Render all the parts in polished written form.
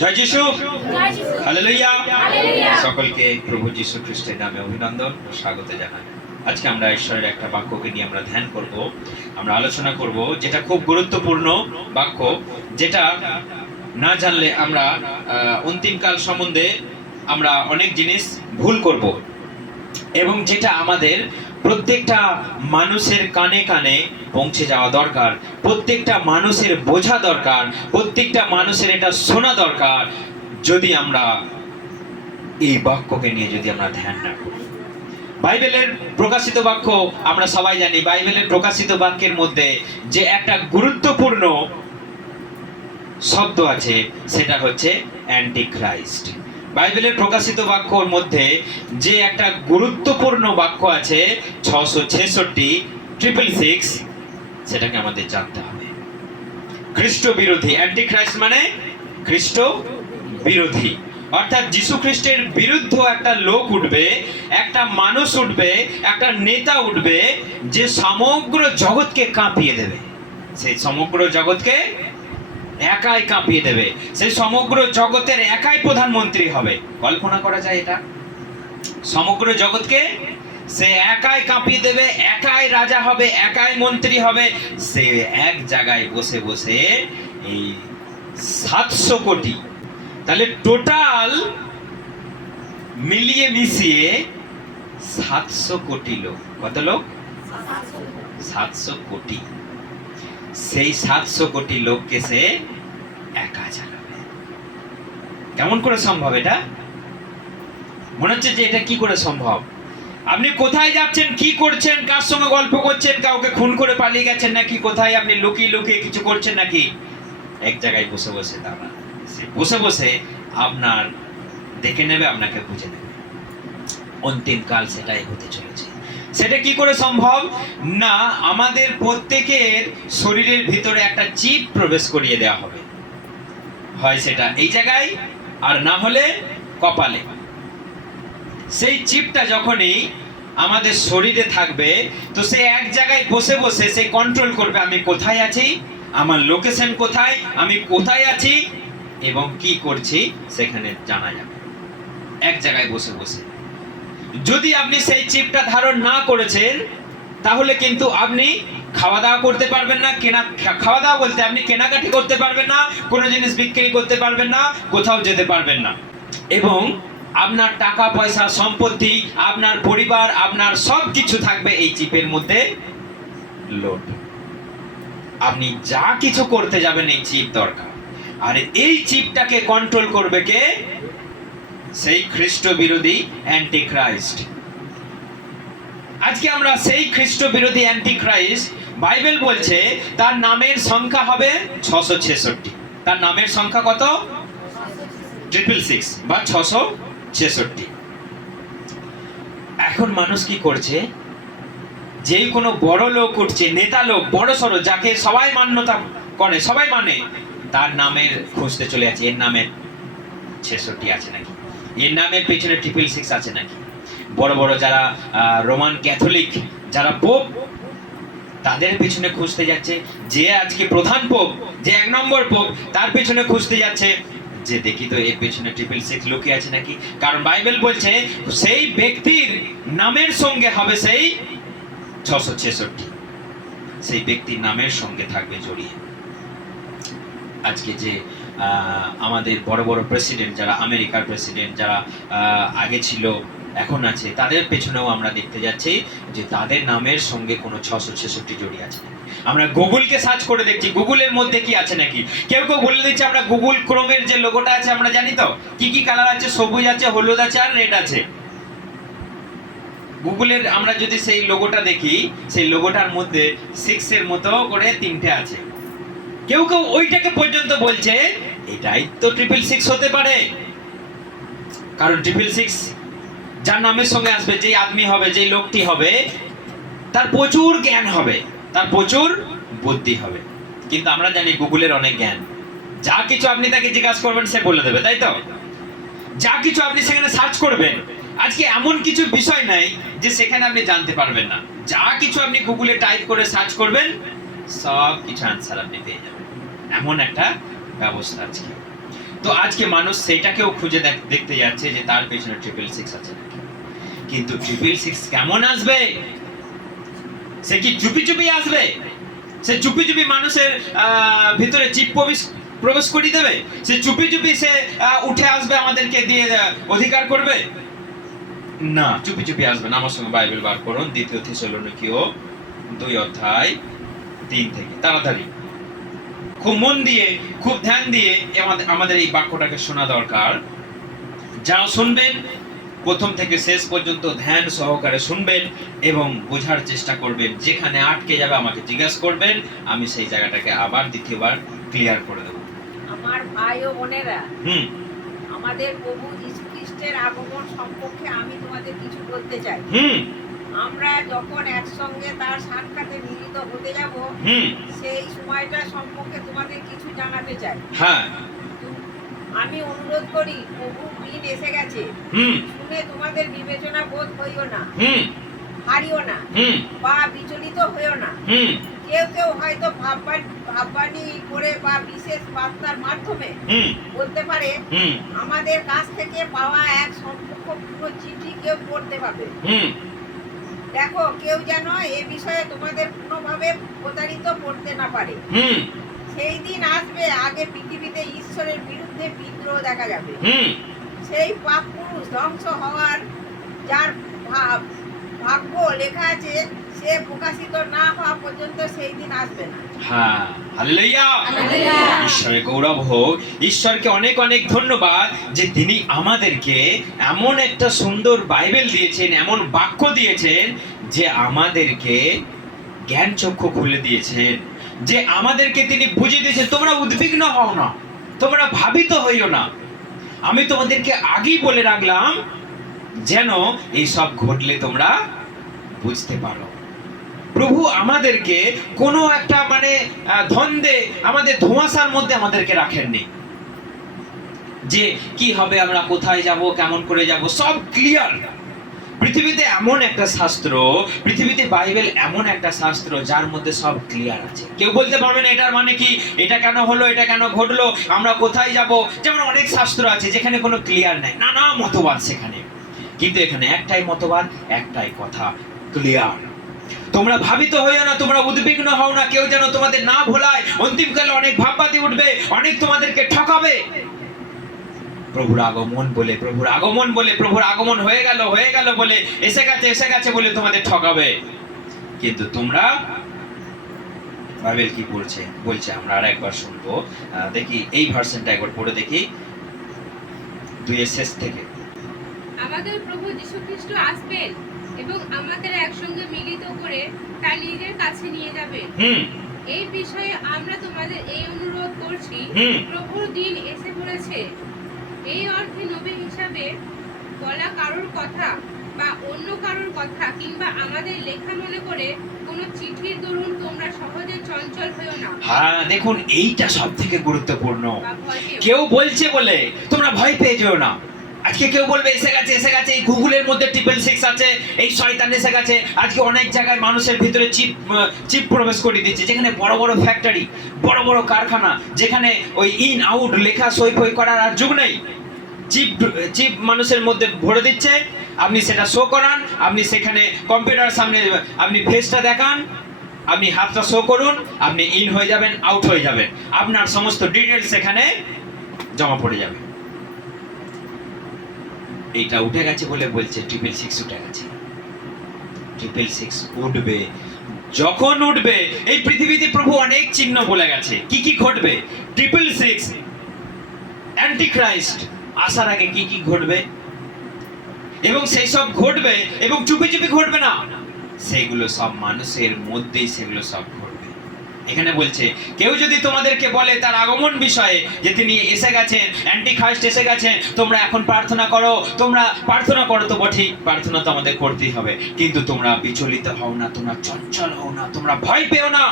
জয় যিশু, হালেলুয়া। সকলকে প্রভু যিশু খ্রিস্টের নামে অভিনন্দন ও স্বাগত জানাই। আজকে আমরা ঈশ্বরের একটা বাক্যকে নিয়ে আমরা ধ্যান করব, আমরা আলোচনা করব, যেটা খুব গুরুত্বপূর্ণ বাক্য, যেটা না জানলে আমরা অন্তিমকাল সম্বন্ধে আমরা অনেক জিনিস ভুল করব, এবং যেটা আমাদের প্রত্যেকটা মানুষের কানে কানে পৌঁছে যাওয়া দরকার, প্রত্যেকটা মানুষের বোঝা দরকার, প্রত্যেকটা মানুষের এটা শোনা দরকার। যদি আমরা এই বাক্যকে নিয়ে যদি আমরা ধ্যান না করি, বাইবেলের প্রকাশিত বাক্য আমরা সবাই জানি, বাইবেলের প্রকাশিত বাক্যের মধ্যে যে একটা গুরুত্বপূর্ণ শব্দ আছে সেটা হচ্ছে অ্যান্টিক্রাইস্ট। বাইবেলের প্রকাশিত বাক্যর মধ্যে যে একটা গুরুত্বপূর্ণ বাক্য আছে 666 666, সেটাকে আমাদের জানতে হবে। খ্রিস্ট বিরোধী, অ্যান্টিক্রাইস্ট মানে খ্রিস্ট বিরোধী, অর্থাৎ যীশু খ্রিস্টের বিরুদ্ধে একটা লোক উঠবে, একটা মানুষ উঠবে, একটা নেতা উঠবে, যে সমগ্র জগৎকে কাঁপিয়ে দেবে। সেই সমগ্র জগৎকে একাই কাঁপিয়ে দেবে, সেই সমগ্র জগতের একাই প্রধানমন্ত্রী হবে। কল্পনা করা যায় এটা? সমগ্র জগৎকে সে একাই কাঁপিয়ে দেবে, একাই রাজা হবে, একাই মন্ত্রী হবে। সে এক জায়গায় বসে বসে এই 700 কোটি, তাহলে টোটাল মিলিয়ে মিশিয়ে 700 কোটি লোক। কত লোক? 700 কোটি। সেই 700 কোটি লোককে সে একা চালাবে। কেমন করে সম্ভব এটা? মনে হচ্ছে যে এটা কি করে সম্ভব? আপনি কোথায় যাচ্ছেন, কি করছেন, কার সঙ্গে গল্প করছেন, কাউকে খুন করে পালিয়ে গেছেন নাকি, কোথায় আপনি লুকিয়ে লুকিয়ে কিছু করছেন নাকি? এক জায়গায় বসে বসে তারা বসে বসে আপনার দেখে নেবে, আপনাকে বুঝে নেবে। অন্তিম কাল সেটাই হতে চলেছে। সেটা কি করে সম্ভব? না, আমাদের প্রত্যেকের শরীরের ভিতরে একটা চিপ প্রবেশ করিয়ে দেওয়া হবে, হয় সেটা এই জায়গায়, আর না হলে কপালে। সেই চিপটা যখনই আমাদের শরীরে থাকবে, তো সে এক জায়গায় বসে বসে সে কন্ট্রোল করবে আমি কোথায় আছি, আমার লোকেশন কোথায়, আমি কোথায় আছি এবং কি করছি সেখানে জানা যাবে এক জায়গায় বসে বসে। যদি আপনি সেই চিপটা ধারণ না করেছেন, তাহলে কিন্তু আপনি খাওয়া দাওয়া করতে পারবেন না। খাওয়া দাওয়া বলতে আপনি কেনাকাটি করতে পারবেন না, কোনো জিনিস বিক্রি করতে পারবেন না, কোথাও যেতে পারবেন না, এবং আপনার টাকা পয়সা, সম্পত্তি, আপনার পরিবার, আপনার সব কিছু থাকবে এই চিপের মধ্যে লোড। আপনি যা কিছু করতে যাবেন এই চিপ দরকার। আর এই চিপটাকে কন্ট্রোল করবে কে? সেই খ্রিস্ট বিরোধী অ্যান্টিক্রাইস্ট। আজকে আমরা সেই খ্রিস্ট বিরোধী অ্যান্টিক্রাইস্ট, বাইবেল বলছে তার নামের সংখ্যা হবে 666। তার নামের সংখ্যা কত? 666 বা 666। এখন মানুষ কি করছে? যেই কোনো বড় লোক উঠছে, নেতা লোক, বড় সড়ো, যাকে সবাই মান্যতা করে, সবাই মানে, তার নামের খুঁজতে চলে আছে। এর নামের 66 আছে নাকি, এর নামের পেছনে 666 আছে নাকি। বড় বড় যারা রোমান ক্যাথলিক, যারা পোপ, তাদের পেছনে খুঁজতে যাচ্ছে। যে আজকে প্রধান পোপ, যে 1 নম্বর পোপ, তার পেছনে খুঁজতে যাচ্ছে যে দেখি তো এর পেছনে 666 লুকিয়ে আছে নাকি। কারণ বাইবেল বলছে সেই ব্যক্তির নামের সঙ্গে হবে সেই 666, সেই ব্যক্তির নামের সঙ্গে থাকবে জড়িয়ে। আজকে যে আমাদের বড় বড় প্রেসিডেন্ট, যারা আমেরিকার প্রেসিডেন্ট, যারা আগে ছিল, এখন আছে, তাদের পেছনেও আমরা দেখতে যাচ্ছি যে তাদের নামের সঙ্গে কোনো 666 জড়িয়ে আছে। আমরা গুগলকে সার্চ করে দেখছি গুগলের মধ্যে কি আছে নাকি। কেউ কেউ বলে দিচ্ছে আমরা গুগল ক্রোমের যে লোগোটা আছে আমরা জানি তো কি কি কালার আছে, সবুজ আছে, হলুদ আছে আর রেড আছে। গুগলের আমরা যদি সেই লোগোটা দেখি, সেই লোগোটার মধ্যে 6 এর মতো করে 3টে আছে। কেউ কেউ ওইটাকে পর্যন্ত বলছে এটাই তো 666 হতে পারে। কারণ 666 যার নামের সঙ্গে আসবে, যেই আদমি হবে, যেই লোকটি হবে, তার প্রচুর জ্ঞান হবে, তার প্রচুর বুদ্ধি হবে। কিন্তু আমরা জানি গুগলের অনেক জ্ঞান, যা কিছু আপনি তাকে জিজ্ঞাসা করবেন সে বলে দেবে, তাই তো? যা কিছু আপনি সেখানে সার্চ করবেন, আজকে এমন কিছু বিষয় নাই যে সেখানে আপনি জানতে পারবেন না। যা কিছু আপনি গুগলে টাইপ করে সার্চ করবেন, সব কিছু আনসার আপনি পেয়ে যাবেন। এমন একটা ব্যবস্থা আছে। তো আজকে মানুষ সেইটাকেও খুঁজে দেখতে যাচ্ছে যে তার পেছনে 666 আছে নাকি। কিন্তু 666 কেমন আসবে? সে কি চুপি চুপি আসবে? সে চুপি চুপি মানুষের ভিতরে চিপ প্রবেশ করে দেবে? সে চুপি চুপি সে উঠে আসবে, আমাদেরকে দিয়ে অধিকার করবে? না, চুপি চুপি আসবে না। আমার সঙ্গে বাইবেল বার করুন, 2 থেসলোনিকীয় 2:3 থেকে। তাড়াতাড়ি, খুব মন দিয়ে, খুব ধ্যান দিয়ে আমাদের এই বাক্যটাকে শোনা দরকার। যা শুনবেন প্রথম থেকে শেষ পর্যন্ত ধ্যান সহকারে শুনবেন এবং বোঝার চেষ্টা করবেন। যেখানে আটকে যাবে আমাকে জিজ্ঞাসা করবেন, আমি সেই জায়গাটাকে আবার দ্বিতীয়বার ক্লিয়ার করে দেব। আমার ভাই ও বোনেরা, আমাদের প্রভু যীশু খ্রিস্টের আগমন সম্পর্কে আমি তোমাদের কিছু বলতে চাই। আমরা যখন একসঙ্গে তার সাক্ষাতে মিলিত হতে যাব, সেই সময়টা সম্পর্কে তোমাদের কিছু জানাতে চাই। হ্যাঁ, আমি অনুরোধ করি, প্রভুর দিন এসে গেছে শুনে তোমাদের বিবেচনা বোধ হইও না, হারিও না বা বিচলিত হইও না। কেউ কেউ হয়তো ভাববানি করে বা বিশেষ বার্তার মাধ্যমে বলতে পারে, আমাদের কাছ থেকে পাওয়া এক সম্পর্কপূর্ণ চিঠি কেউ পড়তে পাবে। দেখো, কেউ যেন এ বিষয়ে তোমাদের কোনোভাবে প্রতারিত করতে না পারে। সেই দিন আসবে, আগে পৃথিবীতে ঈশ্বরের বিরুদ্ধে বিদ্রোহ দেখা যাবে। সেই পাপ পুরুষ ধ্বংস হওয়ার, যার ভাগ্য লেখা আছে, সে প্রকাশিত না হওয়া পর্যন্ত সেই দিন আসবে না। হ্যাঁ, হালেলুয়া, ঈশ্বরের গৌরব হোক। ঈশ্বরকে অনেক অনেক ধন্যবাদ যে তিনি আমাদেরকে এমন একটা সুন্দর বাইবেল দিয়েছেন, এমন বাক্য দিয়েছেন যে আমাদেরকে জ্ঞান চক্ষু খুলে দিয়েছেন, যে আমাদেরকে তিনি বুঝিয়ে দিয়েছেন তোমরা উদ্বিগ্ন হও না, তোমরা ভাবিত হইও না। আমি তোমাদেরকে আগেই বলে রাখলাম যেন এই সব ঘটলে তোমরা বুঝতে পারো। প্রভু আমাদেরকে কোনো একটা ধন্দে, আমাদের ধোঁয়াশার মধ্যে আমাদেরকে রাখেননি যে কি হবে, আমরা কোথায় যাব, কেমন করে যাব, সব ক্লিয়ার। পৃথিবীতে এমন একটা শাস্ত্র, পৃথিবীতে বাইবেল এমন একটা শাস্ত্র যার মধ্যে সব ক্লিয়ার আছে। কেউ বলতে পারবে না এটার মানে কি, এটা কেন হলো, এটা কেন ঘটলো, আমরা কোথায় যাব। যেমন অনেক শাস্ত্র আছে যেখানে কোনো ক্লিয়ার নাই, নানা মতবাদ সেখানে। কিন্তু এখানে একটাই মতবাদ, একটাই কথা, ক্লিয়ার। তোমরা ভাবিত হইও না, তোমরা উদ্বিগ্ন হও না, কেউ যেন তোমাদের না ভোলায়। অন্তিমকালে অনেক ভাববাদী উঠবে, অনেক তোমাদেরকে ঠকাবে। প্রভুর আগমন বলে, প্রভুর আগমন বলে, প্রভুর আগমন হয়ে গেল বলে, এসে গেছে বলে তোমাদের ঠকাবে। কিন্তু তোমরা, বাইবেল কি বলছে আমরা আরেকবার শুনবো। দেখি এই ভার্সনটা একবার পড়ে দেখি, 2 শেষ থেকে। আমাদের প্রভু যীশু খ্রিস্ট আসবেন এবং আমাদের একসঙ্গে মিলিত করে তার নিজের কাছে নিয়ে যাবেন। এই বিষয়ে আমরা তোমাদের এই অনুরোধ করছি, প্রভুর দিন এসে পড়েছে। এই অর্থে নবী হিসাবে বলা কারোর কথা বা অন্য কারোর কথা কিংবা আমাদের লেখা মনে করে কোন চিঠির দরুন তোমরা সহজে চঞ্চল হইও না। হ্যাঁ, দেখুন এইটা সবথেকে গুরুত্বপূর্ণ। কেউ বলছে বলে তোমরা ভয় পেয়ে যেও না। আজকে কেউ বলবে এসে গেছে, এই গুগলের মধ্যে 666 আছে, এই শয়তান এসে গেছে। আজকে অনেক জায়গায় মানুষের ভিতরে চিপ প্রবেশ করে দিচ্ছে, যেখানে বড় বড় ফ্যাক্টরি, বড় বড় কারখানা, যেখানে ওই ইন আউট লেখা সই করার আর যুগ নেই। চিপ মানুষের মধ্যে ভরে দিচ্ছে। আপনি সেটা শো করান, আপনি সেখানে কম্পিউটার সামনে আপনি ফেসটা দেখান, আপনি হাতটা শো করুন, আপনি ইন হয়ে যাবেন, আউট হয়ে যাবেন, আপনার সমস্ত ডিটেলস সেখানে জমা পড়ে যাবে। এইটা উঠে গেছে বলে বলছে 666 উঠে গেছে। 666 উঠবে। যখন উঠবে, এই পৃথিবীতে প্রভু অনেক চিহ্ন বলে গেছে কি কি ঘটবে। 666 অ্যান্টিক্রাইস্ট আসার আগে কি কি ঘটবে, এবং সেই সব ঘটবে এবং চুপি চুপি ঘটবে না, সেগুলো সব মানুষের মধ্যেই সেগুলো সব ঘটবে। এখানে বলছে কেউ যদি তোমাদেরকে বলে তার আগমন বিষয়ে যে তিনি এসে গেছেন, অ্যান্টিখ্রাইস্ট এসে গেছেন, তোমরা এখন প্রার্থনা করো, তো বটেই, প্রার্থনা তো আমাদের করতেই হবে, কিন্তু তোমরা বিচলিত হও না, তোমরা চঞ্চল হও না, তোমরা ভয় পেও না,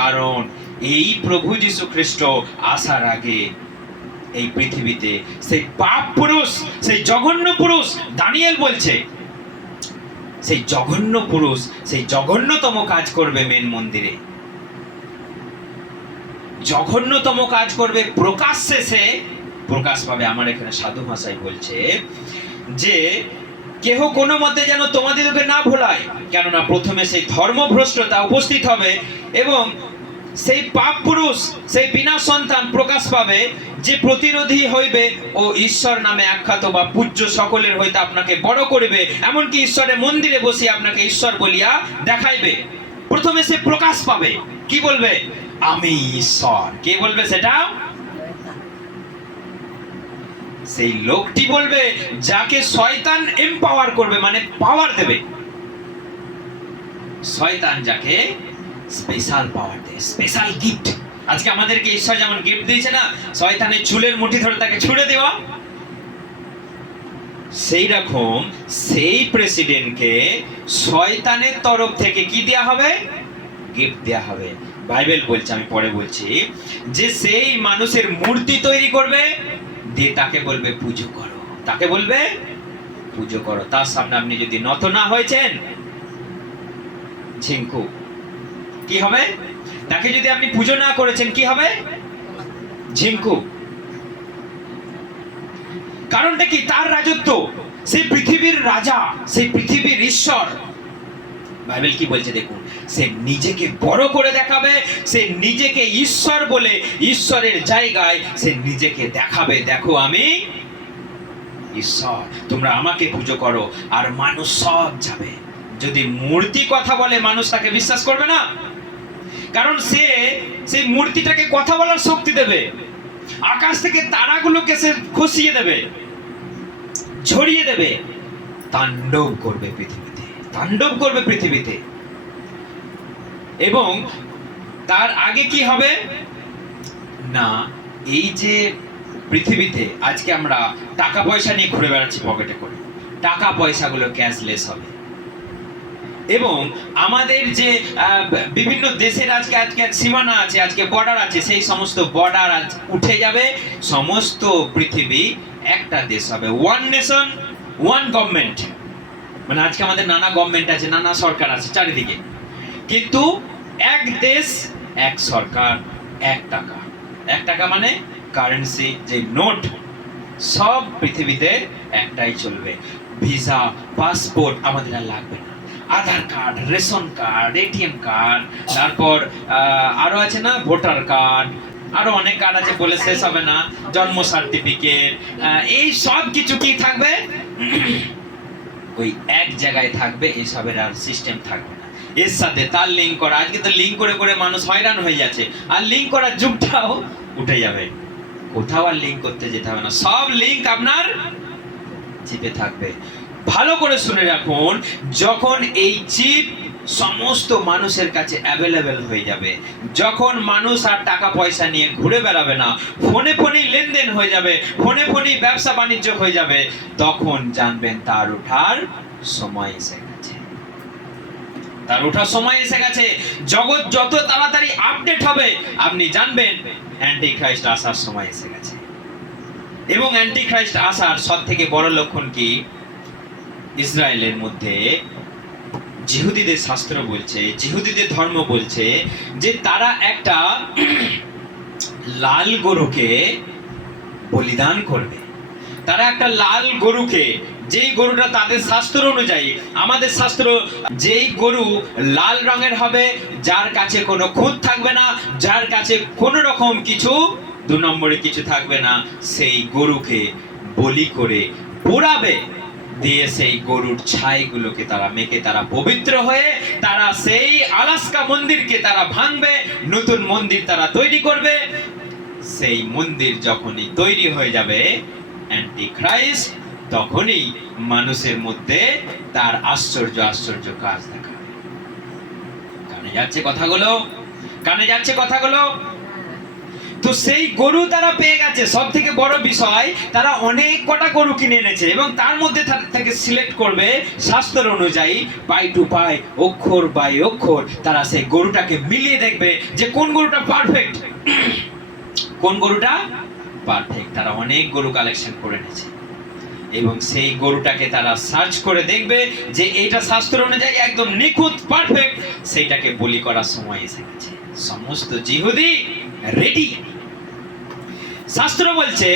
কারণ এই প্রভু যীশু খ্রিস্ট আসার আগে এই পৃথিবীতে সেই পাপ পুরুষ, সেই জঘন্য পুরুষ, দানিয়েল বলছে সেই জঘন্য পুরুষ, সেই জঘন্যতম কাজ করবে মেন মন্দিরে, জঘন্যতম কাজ করবে। প্রকাশ্যে সে প্রকাশ পাবে। আমার এখানে সাধু ভাষায় বলছে যে কেহ কোনো মতে যেন তোমাদিগকে না ভোলায়, কেননা প্রথমে সেই ধর্মভ্রষ্টতা উপস্থিত হবে এবং সেই পাপ পুরুষ, সেই বিনা সন্তান প্রকাশ পাবে, যে প্রতিরোধী হইবে ও ঈশ্বর নামে আখ্যাত বা পূজ্য সকলের হইতে আপনাকে বড় করিবে, এমনকি ঈশ্বরের মন্দিরে বসিয়ে আপনাকে ঈশ্বর বলিয়া দেখাইবে। প্রথমে সে প্রকাশ পাবে, কি বলবে? আমি ঈশ্বর। কে বলবে সেটা? সেই লোকটি বলবে যাকে শয়তান এম্পাওয়ার করবে, মানে পাওয়ার দেবে। শয়তান যাকে স্পেশাল পাওয়ার দেয়, স্পেশাল গিফট। আজকে আমাদেরকে ঈশ্বর যেমন গিফট দিয়েছে না, শয়তানের চুলের মুঠি ধরে তাকে ছুড়ে দেওয়া, সেই রকম সেই প্রেসিডেন্টকে শয়তানের তরফ থেকে কি দেয়া হবে? গিফট দেয়া হবে। বাইবেল বলছে, আমি পরে বলছি, যে সেই মানুষের মূর্তি তৈরি করবে, দিয়ে তাকে বলবে পুজো করো, তাকে বলবে পুজো করো। তার সামনে আপনি যদি নত না হয়েছেন, ঝিঙ্কু, কি হবে? তাকে যদি আপনি পুজো না করেছেন, কি হবে? ঝিঙ্কু। কারণটা কি? তার রাজত্ব, সেই পৃথিবীর রাজা, সেই পৃথিবীর ঈশ্বর। বাইবেল কি বলছে দেখুন, সে নিজেকে বড় করে দেখাবে, সে নিজেকে ঈশ্বর বলে ঈশ্বরের জায়গায় সে নিজেকে দেখাবে, দেখো আমি ঈশ্বর, তোমরা আমাকে পুজো করো। আর মানুষ সব যাবে। যদি মূর্তি কথা বলে, মানুষ তাকে বিশ্বাস করবে না, কারণ সে সেই মূর্তিটাকে কথা বলার শক্তি দেবে, আকাশ থেকে তারাগুলোকে সে খসিয়ে দেবে, ছড়িয়ে দেবে, তাণ্ডব করবে পৃথিবীতে, তাণ্ডব করবে পৃথিবীতে। এবং তার আগে কি হবে না, এই যে পৃথিবীতে আজকে আমরা টাকা পয়সা নিয়ে ঘুরে বেড়াচ্ছি পকেটে করে, টাকা পয়সাগুলো ক্যাশলেস হবে। এবং আমাদের যে বিভিন্ন দেশের আজকে আজকে সীমানা আছে, আজকে বর্ডার আছে, সেই সমস্ত বর্ডার আজ উঠে যাবে, সমস্ত পৃথিবী একটা দেশ হবে, ওয়ান নেশন ওয়ান গভর্নমেন্ট। মানে আজকে আমাদের নানা গভর্নমেন্ট আছে, নানা সরকার আছে চারিদিকে, কিন্তু এক দেশ এক সরকার এক টাকা। এক টাকা মানে কারেন্সি, যে নোট, সব পৃথিবীতে একটাই চলবে। ভিসা, পাসপোর্ট আমাদের আর লাগবে না, Aadhaar card, ration card, ATM card, তারপর আরো আছে না ভোটার কার্ড, আরো অনেক কার্ড আছে বলে শেষ হবে না, জন্ম সার্টিফিকেট, এই সব কিছু কি থাকবে? ওই এক জায়গায় থাকবে, এসবের আর সিস্টেম থাকবে না। এর সাথে তার লিঙ্ক করা, আজকে তো লিঙ্ক করে করে মানুষ হয়রান হয়ে যাচ্ছে, আর লিঙ্ক করার যুগটাও উঠে যাবে, কোথাও আর লিঙ্ক করতে যেতে হবে না, সব লিঙ্ক আপনার চিপে থাকবে। ভালো করে শুনে রাখুন, যখন এই চিপ সমস্ত মানুষের কাছে অ্যাভেলেবেল হয়ে যাবে, যখন মানুষ আর টাকা পয়সা নিয়ে ঘুরে বেড়াবে না, ফোনে ফোনেই লেনদেন হয়ে যাবে, ফোনে ফোনেই ব্যবসা বাণিজ্য হয়ে যাবে, তখন জানবেন তার ওঠার সময় এসে গেছে, তার ওঠার সময় এসে গেছে। জগৎ যত তাড়াতাড়ি আপডেট হবে, আপনি জানবেন অ্যান্টিখ্রাইস্ট আসার সময় এসে গেছে। এবং অ্যান্টিখ্রাইস্ট আসার সবথেকে বড় লক্ষণ কি? ইসরায়েলের মধ্যে জিহুদীদের শাস্ত্র বলছে, জিহুদীদের ধর্ম বলছে যে তারা একটা লাল গরুকে বলিদান করবে। তারা একটা লাল গরুকে, যেই গরুটা তাদের শাস্ত্র অনুযায়ী, আমাদের শাস্ত্র, যেই গরু লাল রঙের হবে, যার কাছে কোনো খুঁত থাকবে না, যার কাছে কোনো রকম কিছু দু নম্বরে কিছু থাকবে না, সেই গরুকে বলি করে পোড়াবে, দিয়ে সেই গরুর ছাইগুলোকে তারা মেখে তারা পবিত্র হয়ে তারা সেই আলাস্কা মন্দিরকে তারা ভাঙবে, নতুন মন্দির তারা তৈরি করবে। সেই মন্দির যখনই তৈরি হয়ে যাবে, অ্যান্টিখ্রাইস্ট তখনই মানুষের মধ্যে তার আশ্চর্য আশ্চর্য কাজ দেখাবে। কানে যাচ্ছে কথাগুলো? কানে যাচ্ছে কথাগুলো? তো সেই গরু তারা পেয়ে গেছে। সব থেকে বড় বিষয়, তারা অনেক কটা গরু কিনে এনেছে এবং তার মধ্যে থেকে সিলেক্ট করবে শাস্ত্র অনুযায়ী, পাই টু পাই, অক্ষর বাই অক্ষর, তারা সেই গরুটাকে মিলিয়ে দেখবে যে কোন গরুটা পারফেক্ট, কোন গরুটা পারফেক্ট। তারা অনেক গরু কালেকশন করে নিয়েছে এবং সেই গরুটাকে তারা সার্চ করে দেখবে যে এটা শাস্ত্র অনুযায়ী একদম নিখুঁত পারফেক্ট, সেইটাকে বলি করার সময় এসে গেছে। সমস্ত জিহুদি রেডি। শাস্ত্র বলছে,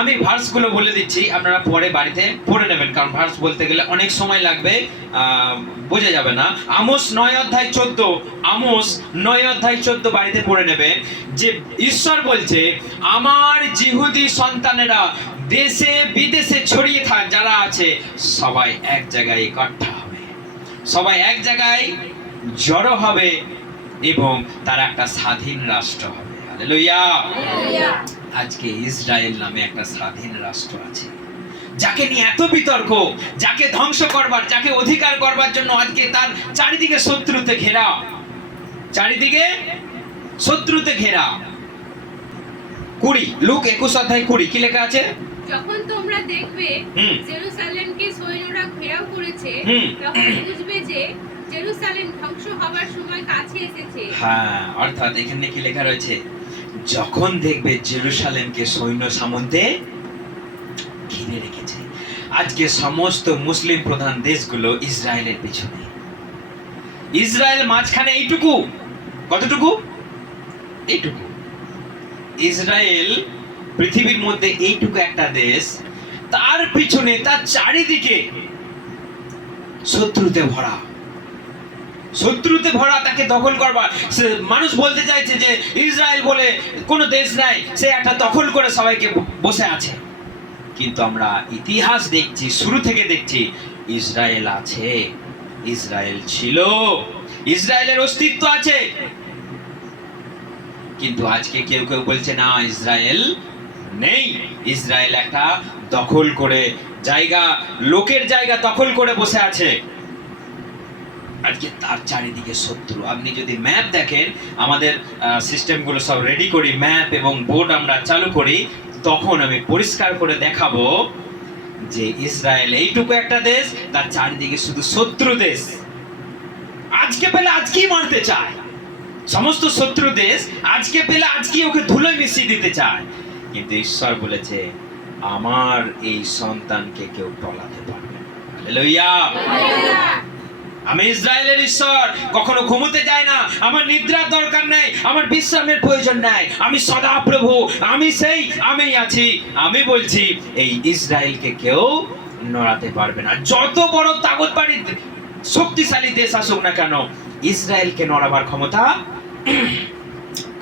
আমি ভার্সগুলো বলে দিচ্ছি, আপনারা পরে বাড়িতে পড়ে নেবেন, কারণ ভার্স বলতে গেলে অনেক সময় লাগবে, বোঝা যাবে না। আমোস 9:14, আমোস 9:14 বাড়িতে পড়ে নেবেন, যে ঈশ্বর বলছে আমার জিহুদি সন্তানেরা দেশে বিদেশে ছড়িয়ে থাক যারা আছে, সবাই এক জায়গায় একঠা হবে, সবাই এক জায়গায় জড়ো হবে এবং তারা একটা স্বাধীন রাষ্ট্র হবে। হালেলুয়া। আজকে ইসরায়েল নামে একটা স্বাধীন রাষ্ট্র আছে, যাকে নিয়ে এত বিতর্ক, যাকে ধ্বংস করবার, যাকে অধিকার করবার জন্য আজকে তার চারিদিকে শত্রুতে ঘেরা, চারিদিকে শত্রুতে ঘেরা। 20 লুক 21:20 কি লেখা আছে? যখন তোমরা দেখবে জেরুসালেমকে সৈন্যরা ঘেরাও করেছে, তখন বুঝবে যে জেরুসালেম ধ্বংস হবার সময় কাছে এসেছে। হ্যাঁ, অর্থাৎ এখানে কি লেখা রয়েছে? যখন দেখবে জেরুসালেমকে সৈন্য সামন্তে ঘিরে রেখেছে। আজকে সমস্ত মুসলিম প্রধান দেশগুলো ইসরায়েলের পিছনে, ইসরায়েল মাঝখানে এইটুকু, কতটুকু? এইটুকু। ইসরায়েল পৃথিবীর মধ্যে এইটুকু একটা দেশ, তার পিছনে তার চারিদিকে শত্রুতে ভরা, শত্রুতে ভরা, তাকে দখল করবার। মানুষ বলতে চাইছে যে ইসরায়েল বলে কোনো দেশ নাই, সে একটা দখল করে সবাইকে বসে আছে। কিন্তু আমরা ইতিহাস দেখছি, শুরু থেকে দেখছি ইসরায়েল আছে, ইসরায়েল ছিল, ইসরায়েলের অস্তিত্ব আছে। কিন্তু আজকে কেউ কেউ বলছে না, ইসরায়েল নেই, ইসরায়েল একটা দখল করে জায়গা, লোকের জায়গা দখল করে বসে আছে। আজকে তার চারিদিকে শত্রু। আপনি যদি ম্যাপ দেখেন, আমাদের সিস্টেমগুলো সব রেডি করি, ম্যাপ এবং বোর্ড আমরা চালু করি, তখন আমি পরিষ্কার করে দেখাবো যে ইসরায়েল এইটুকু একটা দেশ, তার চারিদিকে শুধু শত্রু দেশ। আজকে পেলে আজকেই মারতে চায়, সমস্ত শত্রু দেশ আজকে পেলে আজকেই ওকে ধুলোয় মিশিয়ে দিতে চায়। কিন্তু ঈশ্বর বলেছে আমার এই সন্তানকে কেউ টলাতে পারবে না। হালেলুয়া। আমি ইসরায়েলের ঈশ্বর, কখনো ঘুমোতে যাই না, আমার নিদ্রার দরকার নেই, আমার বিশ্রামের প্রয়োজন নাই, আমি সদা প্রভু, আমি সেই, আমি আছি। আমি বলছি এই ইসরায়েলকে কেউ নড়াতে পারবে না। যত বড় তাগতবাড়ি শক্তিশালী দেশ আসুক না কেন, ইসরায়েলকে নড়াবার ক্ষমতা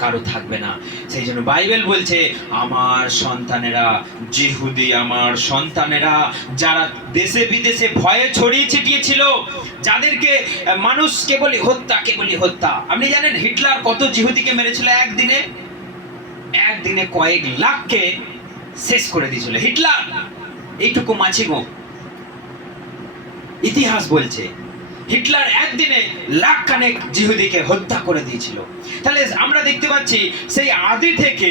কারো থাকবে না। সেই জন্য বাইবেল বলছে আমার সন্তানেরা, জিহুদি আমার সন্তানেরা, যারা দেশে বিদেশে ভয়ে ছড়িয়ে ছিটিয়েছিল, যাদেরকে মানুষ কেবলই হত্যা, কেবলই হত্যা। আপনি জানেন হিটলার কত জিহুদিকে মেরেছিল? একদিনে কয়েক লাখকে শেষ করে দিয়েছিল হিটলার। এইটুকু মাছি গো, ইতিহাস বলছে হিটলার একদিনে লাখ খানেক জিহুদিকে হত্যা করে দিয়েছিল। তাহলে আমরা দেখতে পাচ্ছি সেই আদি থেকে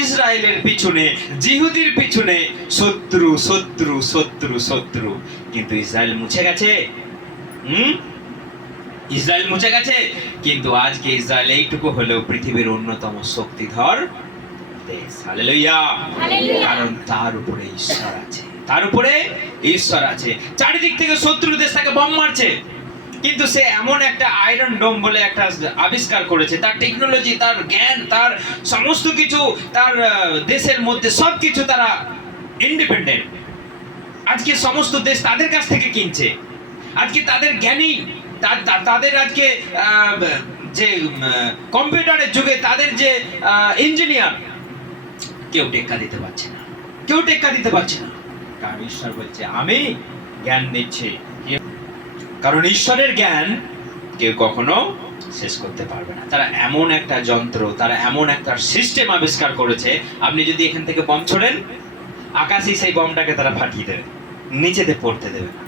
ইসরায়েলের পিছনে, জিহুদির পিছনে শত্রু শত্রু শত্রু শত্রু। কিন্তু ইসরায়েল মুছে গেছে, ইসরায়েল মুছে গেছে। কিন্তু আজকে ইসরায়েল এইটুকু হলেও পৃথিবীর অন্যতম শক্তিধর দেশ। হালেলুয়া। কারণ তার উপরে ঈশ্বর আছে, তার উপরে ঈশ্বর আছে। চারিদিক থেকে শত্রু দেশ তাকে বম মারছে, কিন্তু সে এমন একটা আয়রন ডোম বলে একটা আবিষ্কার করেছে, তার টেকনোলজি, তার জ্ঞান, তার সমস্ত কিছু, তার দেশের মধ্যে সবকিছু তারা ইন্ডিপেন্ডেন্ট। আজকে সমস্ত দেশ তাদের কাছ থেকে কিনছে। আজকে তাদের জ্ঞানী, তাদের আজকে যে কম্পিউটারের যুগে তাদের যে ইঞ্জিনিয়ার, কেউ টেক্কা দিতে পারছে না, কেউ টেক্কা দিতে পারছে না। কারণ ঈশ্বর বলছে আমি জ্ঞান দিচ্ছি। কারণ ঈশ্বরের জ্ঞান কেউ কখনো শেষ করতে পারবে না। তারা এমন একটা যন্ত্র, তারা এমন একটা সিস্টেম আবিষ্কার করেছে, আপনি যদি এখান থেকে বম ছোড়েন, আকাশে সেই বমটাকে তারা ফাটিয়ে দেবে, নিচেতে পড়তে দেবে না।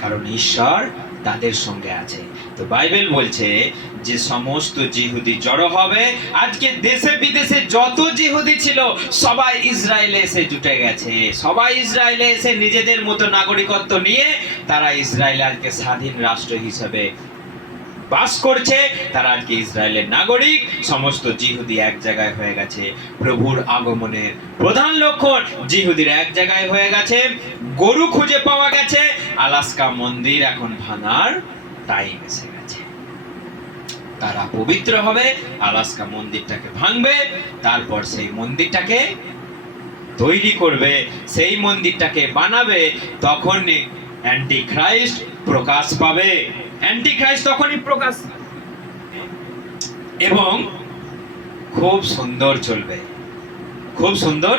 কারণ ঈশ্বর তাদের সঙ্গে আছে। তো বাইবেল বলছে যে সমস্ত জিহুদি জড়ো হবে। আজকে দেশে বিদেশে যত জিহুদি ছিল সবাই ইসরায়েলে এসে জুটে গেছে, সবাই ইসরায়েলে এসে নিজেদের মতো নাগরিকত্ব নিয়ে তারা ইসরায়েল আজকে স্বাধীন রাষ্ট্র হিসেবে বাস করছে। তারা আজকে ইসরায়েলের নাগরিক। সমস্ত জিহুদি এক জায়গায় হয়ে গেছে। প্রভুর আগমনের প্রধান লক্ষণ জিহুদির এক জায়গায় হয়ে গেছে, গরু খুঁজে পাওয়া গেছে, আলাস্কা মন্দির এখন ভাঙার টাইম এসে গেছে। তারা পবিত্র হবে, আলাস্কা মন্দিরটাকে ভাঙবে, তারপর সেই মন্দিরটাকে তৈরি করবে, সেই মন্দিরটাকে বানাবে, তখন অ্যান্টি খ্রাইস্ট প্রকাশ পাবে। অ্যান্টি খ্রাইস্ট তখনই প্রকাশ এবং খুব সুন্দর চলবে, খুব সুন্দর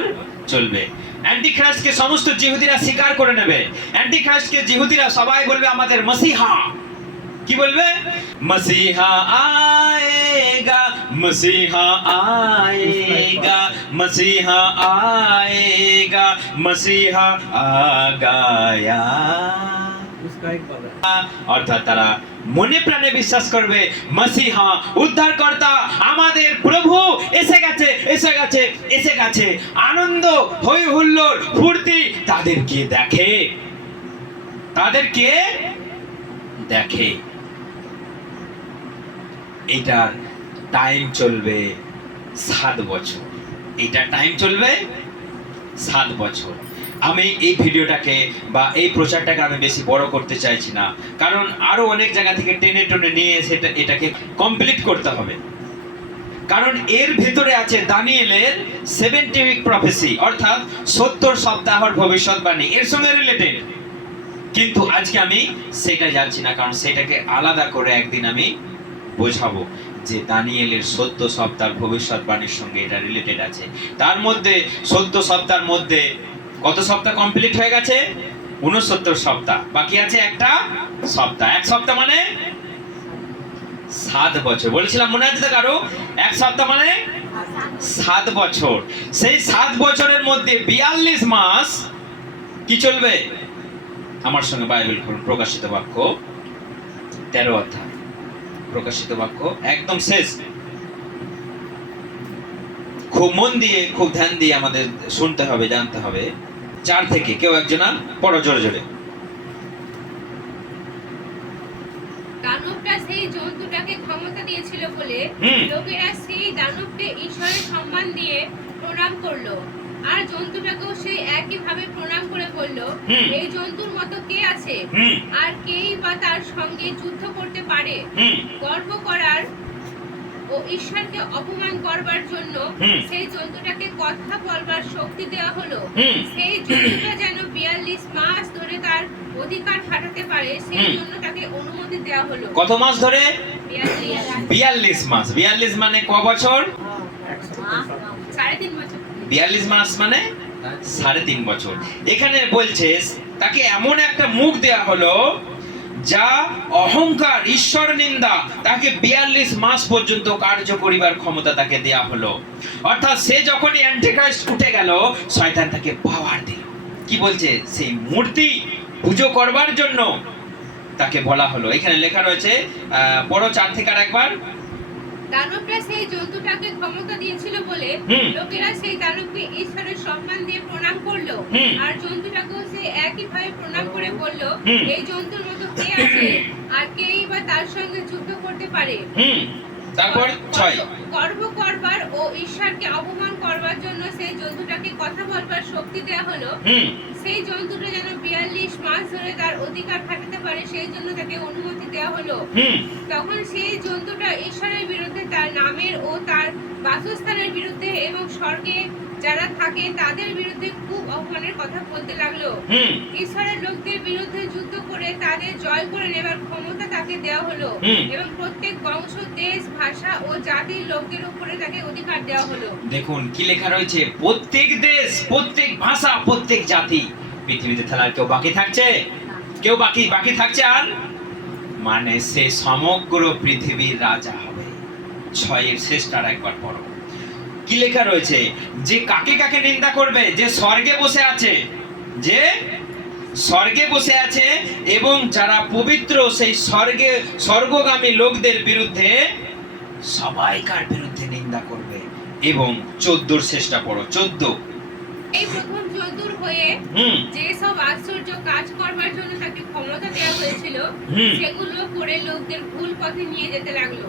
চলবে। অ্যান্টি খ্রাইস্টকে সমস্ত জিহুদিরা স্বীকার করে নেবে। অ্যান্টি খ্রাইস্টকে জিহুদিরা সবাই বলবে আমাদের মসিহা। কি বলবে? মসিহা আয়েগা, মসিহা আয়েগা, মসিহা আয়েগা, মসিহা আগায়া। অর্থাৎ তারা মনে প্রাণে বিশ্বাস করবে মসিহা উদ্ধারকর্তা আমাদের প্রভু এসে গেছে, এসে গেছে, এসে গেছে। আনন্দ, হই হুল্লোড়, ফুর্তি তাদেরকে দেখে, তাদেরকে দেখে। এটার টাইম চলবে 7 বছর। এটা টাইম চলবে 7 বছর। আমি এই ভিডিওটাকে বা এই প্রচারটাকে আমি বেশি বড় করতে চাইছি না, কারণ আরো অনেক জায়গা থেকে টেনে টেনে নিয়ে এসে এটাকে কমপ্লিট করতে হবে। কারণ এর ভেতরে আছে দানিয়েলের 70 উইক প্রফেসি, অর্থাৎ 70 সপ্তাহের ভবিষ্যৎবাণী, এর সঙ্গে রিলেটেড। কিন্তু আজকে আমি সেটা যাচ্ছি না, কারণ সেটাকে আলাদা করে একদিন আমি বোঝাবো যে দানিয়েলের 70 সপ্তাহের ভবিষ্যৎবাণীর সঙ্গে এটা রিলেটেড আছে। তার মধ্যে 70 সপ্তাহের মধ্যে কত সপ্তাহ কমপ্লিট হয়ে গেছে? 69 সপ্তাহ, বাকি আছে একটা সপ্তাহ। এক সপ্তাহ মানে 7 বছর। বলেছিলাম মনে আছে তো কারো? এক সপ্তাহ মানে 7 বছর। সেই 7 বছরের মধ্যে 42 মাস কি চলবে? আমার সঙ্গে বাইবেল খুলুন, প্রকাশিত বাক্য 13 অধ্যায়। প্রকাশিত বাক্য একদম শেষ। খুব মন দিয়ে, খুব ধ্যান দিয়ে আমাদের শুনতে হবে, জানতে হবে। 4 থেকে কেউ একজন পড়ো জোরে জোরে। দানবটা সেই জন্তুটাকে ক্ষমতা দিয়েছিল বলে লোকেরা সেই দানবকে ঈশ্বরের সম্মান দিয়ে প্রণাম করলো। আর জন্তুটাকেও সেই একই ভাবে প্রণাম করে বলল, এই জন্তুর মতো কে আছে আর কেই বা তার সঙ্গে যুদ্ধ করতে পারে? গর্ব করার ও ঈশ্বরকে অপমান করবার জন্য সেই জন্তুটাকে কথা বলবার শক্তি দেওয়া হলো। সেই জন্তুটা যেন 42 মাস ধরে তার অধিকার খাটাতে পারে, সেই জন্য তাকে অনুমতি দেওয়া হলো। কত মাস ধরে? 42 মাস। 42 মানে ক বছর? 3.5 বছর। 42 মাস মানে 3.5 বছর। এখানে বলছে তাকে এমন একটা মুখ দেয়া হলো যা অহংকার, ঈশ্বর নিন্দা, তাকে 42 মাস পর্যন্ত কার্য করিবার ক্ষমতা তাকে দেয়া হলো। অর্থাৎ সে যখনই অ্যান্টিক্রাইস্ট উঠে গেল, শয়তান তাকে পাওয়ার দিল। কি বলছে? সেই মূর্তি পুজো করবার জন্য তাকে বলা হলো। এখানে লেখা রয়েছে, পড়ো 4 থেকে আরেকবার। দানবটা সেই জন্তুটাকে ক্ষমতা দিয়েছিল বলে লোকেরা সেই দানবকে ঈশ্বরের সম্মান দিয়ে প্রণাম করলো। আর জন্তুটাকেও সে একই ভাবে প্রণাম করে বলল, এই জন্তুর মতো কে আছে আর কেই বা তার সঙ্গে যুদ্ধ করতে পারে? তারপর 6, গর্ব করবার ও ঈশ্বরকে অপমান করবার জন্য সেই জন্তুটাকে কথা বলবার শক্তি দেয়া হলো। সেই জন্তুটা যেন 42 মাস ধরে তার অধিকার খাটাতে পারে, সেই জন্য তাকে অনুমতি দেওয়া হলো। তখন সেই জন্তুটা ঈশ্বরের বিরুদ্ধে, তার নামের ও তার বাসস্থানের বিরুদ্ধে এবং স্বর্গে যারা থাকে তাদের বিরুদ্ধে খুব অপমানের কথা বলতে লাগলো। ঈশ্বরের লোকদের বিরুদ্ধে যুদ্ধ করে তাদের জয় করে নেবার ক্ষমতা তাকে দেওয়া হলো এবং প্রত্যেক বংশ, দেশ, ভাষা ও জাতির লোকদের উপরে তাকে অধিকার দেওয়া হলো। দেখুন কি লেখা রয়েছে, প্রত্যেক দেশ, প্রত্যেক ভাষা, প্রত্যেক জাতি। পৃথিবীতে তাহলে আর কেউ বাকি থাকছে? কেউ বাকি থাকছে? আর মানে সে সমগ্র পৃথিবীর রাজা হবে। 6 এর শেষটার একবার পড়ো। কি লেখা রয়েছে? যে কাকে কাকে নিন্দা করবে? যে স্বর্গে বসে আছে, যে স্বর্গে বসে আছে এবং যারা পবিত্র সেই স্বর্গগামী লোকদের বিরুদ্ধে, সবাইকার বিরুদ্ধে নিন্দা করবে। এবং 14 শেষটা পড়ো, 14। এই প্রথম জন্তুর হয়ে যে সব আশ্চর্য কাজ করবার জন্য তাকে ক্ষমতা দেওয়া হয়েছিল, সেগুলো করে লোকদের ভুল পথে নিয়ে যেতে লাগলো।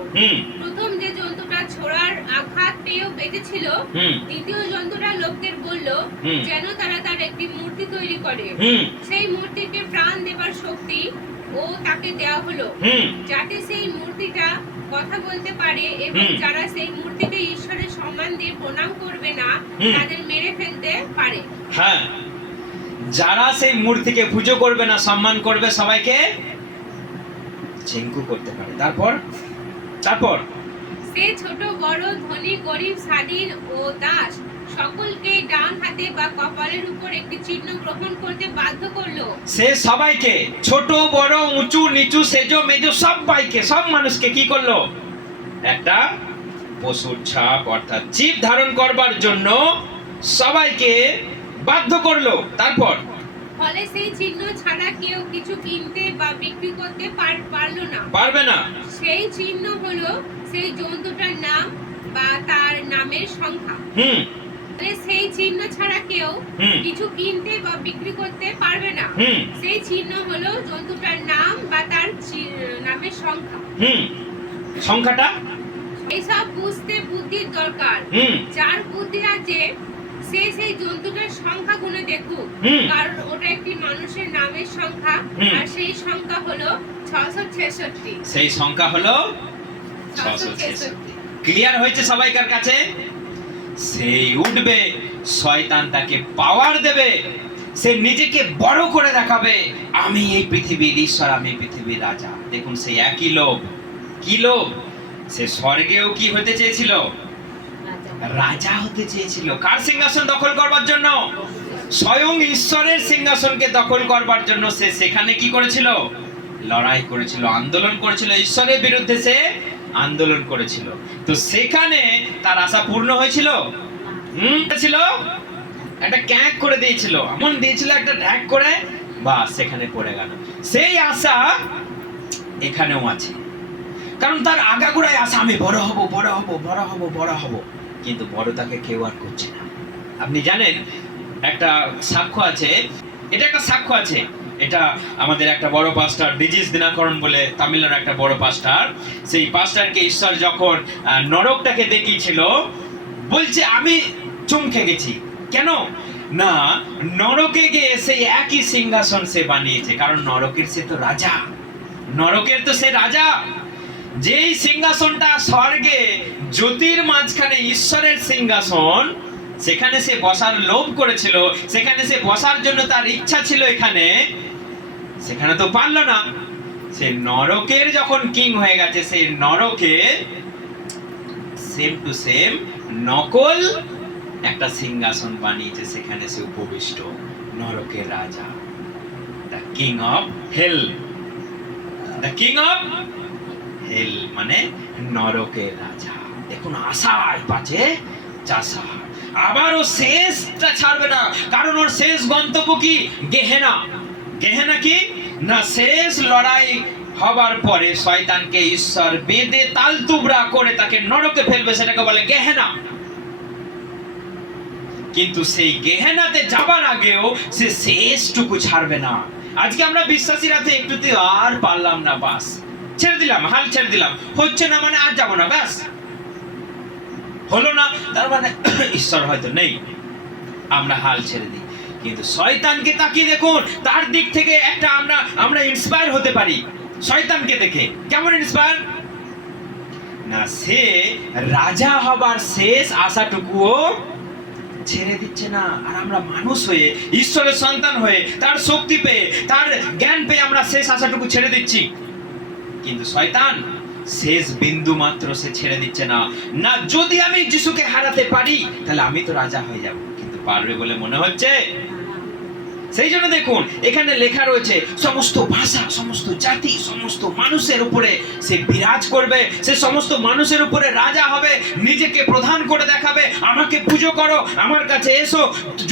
প্রথম যে জন্তুটা ছোড়ার আঘাত পেয়েও বেঁচেছিল, দ্বিতীয় জন্তুটা লোকদের বলল যেন তারা তার একটি মূর্তি তৈরি করে। সেই মূর্তিকে প্রাণ দেবার শক্তি ও তাকে দেওয়া হলো, যাতে সেই মূর্তিটা কথা বলতে পারে এবং হুম। যারা সেই মূর্তিকে ঈশ্বরের সম্মান দিয়ে প্রণাম করবে না হুম। তাদের মেরে ফেলতে পারে। হ্যাঁ, যারা সেই মূর্তিকে পুজো করবে না, সম্মান করবে, সবাইকে চেঙ্কু করতে পারে। তারপর তারপর সে ছোট বড়, ধনী গরিব, স্বাধীন ও দাস সকলকে ডান হাতে বা কপালের উপর একটি চিহ্ন গ্রহণ করতে বাধ্য করলো। সে সবাইকে, ছোট বড়, উঁচু নিচু, সেজো মেজো, সবাইকে, সব মানুষকে কি করলো? একটা পশুর ছাপ অর্থাৎ জীব ধারণ করবার জন্য সবাইকে বাধ্য করলো। তারপর ফলে সেই চিহ্ন ছাড়া কেউ কিছু কিনতে বা বিক্রি করতে পারলো না। পারবে না। সেই চিহ্ন হলো সেই জন্তুটার নাম বা তার নামের সংখ্যা। হুম তাহলে সেই চিহ্ন ছাড়া কেউ হুম। কিছু কিনতে বা বিক্রি করতে পারবে না। হুম সেই চিহ্ন হলো জন্তুটার নাম বা তার নামের সংখ্যা। হুম সংখ্যাটা এইসব বুঝতে বুদ্ধির দরকার। হুম যার বুদ্ধি আছে সে সেই জন্তুটার সংখ্যা গুনে দেখুক, হুম। কারণ ওটা একটি মানুষের নামের সংখ্যা। হুম। আর সেই সংখ্যা হলো 666। সেই সংখ্যা হলো 666। ক্লিয়ার হয়েছে সবাইকার কাছে? সেই উঠবে, শয়তান তাকে পাওয়ার দেবে, সে নিজেকে বড় করে দেখাবে, আমি এই পৃথিবীর ঈশ্বর, আমি এই পৃথিবীর রাজা। দেখুন সেই একই লোক, কি লোক? সে স্বর্গেও কি হতে চেয়েছিল? রাজা হতে চেয়েছিল। কার সিংহাসন দখল করবার জন্য? স্বয়ং ঈশ্বরের সিংহাসনকে দখল করবার জন্য সে সেখানে কি করেছিল? লড়াই করেছিল, আন্দোলন করেছিল, ঈশ্বরের বিরুদ্ধে সে আন্দোলন করেছিল। তো সেখানে তার আশা পূর্ণ হয়েছিল? ছিল একটা ক্যাঁক করে দিয়েছিল, এমন দিয়েছিল একটা ঢ্যাক করে, বাস সেখানে পড়ে গেল। সেই আশা এখানেও আছে, কারণ তার আগাগোড়ায় আশা, আমি বড় হব, বড় হব, বড় হব, বড় হব, কিন্তু বড় তাকে কেউ আর করছে না। আপনি জানেন একটা সাক্ষ্য আছে, এটা একটা সাক্ষ্য আছে, এটা আমাদের একটা বড় পাস্টার ডিজিস দিনাকরণ বলে তামিলনাড়ুর একটা বড় পাস্টার, সেই পাস্টারকে ঈশ্বর যখন নরকটাকে দেখিয়েছিল, বলছে আমি চমকে গেছি। কেন না, নরকে গিয়ে সেই একই সিংহাসন সে বানিয়েছে, কারণ নরকের সে তো রাজা, নরকের তো সে রাজা। যেই সিংহাসনটা স্বর্গে জ্যোতির মাঝখানে ঈশ্বরের সিংহাসন, সেখানে সে বসার লোভ করেছিল, সেখানে সে বসার জন্য তার ইচ্ছা ছিল, এখানে সেখানে তো পারলো না। সে নরকের যখন কিং হয়ে গেছে, সেই নরকে সেম টু সেম নকল একটা সিংহাসন বানিয়েছে, সেখানে সে উপবিষ্ট, নরকের রাজা, the king of hell. The king of hell মানে নরকের রাজা। দেখুন আশায় পাচ্ছে চাষা, আবার ও শেষটা ছাড়বে না, কারণ ওর শেষ গন্তব্য কি? গেহেনা। গেহেনা কি না, শেষ লড়াই হবার পরে শয়তানকে ঈশ্বর বেঁধে তালতুবড়া করে তাকে নরকে ফেলবে, সেটাকে বলে গেহেনা। কিন্তু সেই গেহেনাতে যাবার আগেও সে শেষটুকু ছাড়বে না। আজকে আমরা বিশ্বাসীরা একটুতে আর পারলাম না, বাস ছেড়ে দিলাম, হাল ছেড়ে দিলাম, হচ্ছে না মানে আর যাবো না, ব্যাস হলো না, তার মানে ঈশ্বর হয়তো নেই, আমরা হাল ছেড়ে দিই। কিন্তু শয়তানকে তাকিয়ে দেখুন, তার দিক থেকে একটা আমরা ইন্সপায়ার হতে পারি। শয়তানকে দেখে কেমন ইন্সপায়ার না, সে রাজা হবার শেষ আশাটুকুও ছেড়ে দিচ্ছে না। আর আমরা মানুষ হয়ে, ঈশ্বরের সন্তান হয়ে, তার শক্তি পেয়ে, তার জ্ঞান পেয়ে আমরা শেষ আশাটুকু ছেড়ে দিচ্ছি। কিন্তু শয়তান শেষ বিন্দু মাত্র সে ছেড়ে দিচ্ছে না। না, যদি আমি যিশুকে হারাতে পারি তাহলে আমি তো রাজা হয়ে যাব, কিন্তু পারবে বলে মনে হচ্ছে। সেই জন্য দেখুন এখানে লেখা রয়েছে, সমস্ত ভাষা, সমস্ত জাতি, সমস্ত মানুষের উপরে সে বিরাজ করবে, সে সমস্ত মানুষের উপরে রাজা হবে, নিজেকে প্রধান করে দেখাবে, আমাকে পুজো করো, আমার কাছে এসো,